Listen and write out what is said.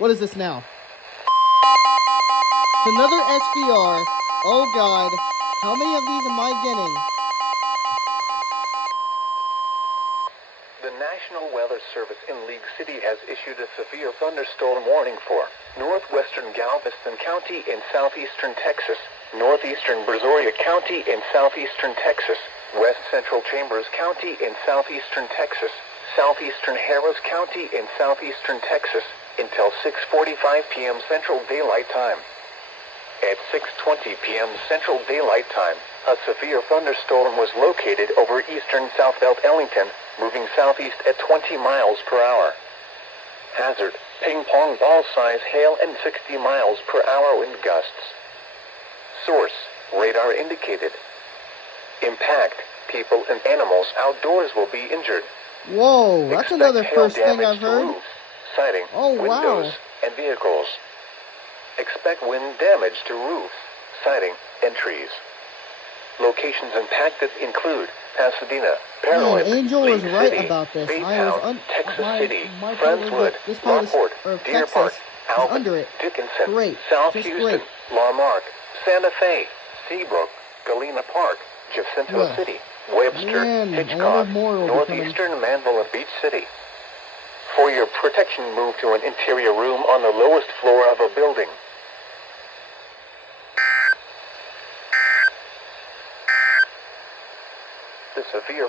What is this now? It's another SVR. Oh God. How many of these am I getting? The National Weather Service in League City has issued a severe thunderstorm warning for northwestern Galveston County in southeastern Texas, northeastern Brazoria County in southeastern Texas, west central Chambers County in southeastern Texas, southeastern Harris County in southeastern Texas, until 6:45 p.m. Central Daylight Time. At 6:20 p.m. Central Daylight Time, a severe thunderstorm was located over eastern Southbelt Ellington, moving southeast at 20 miles per hour. Hazard, ping-pong ball size hail and 60 miles per hour wind gusts. Source, radar indicated. Impact, people and animals outdoors will be injured. Whoa, that's Expect another hail first thing damage I've to heard. roofs, siding, Oh, wow. windows, and vehicles. Expect wind damage to roofs, siding, and trees. Locations impacted include Pasadena, Pearland, Angel was League right City, about this. Baytown, Texas City, my part was Friendswood, this part Rockport, of Deer Texas Park, is Alvin, under it. Dickinson, Great, South just Houston, great. Lamarck, Santa Fe, Seabrook, Galena Park, Jacinto Ugh. City, Webster, Man, I Hitchcock, wonder more will be coming. northeastern Manville and Beach City. For your protection, move to an interior room on the lowest floor of a building. The severe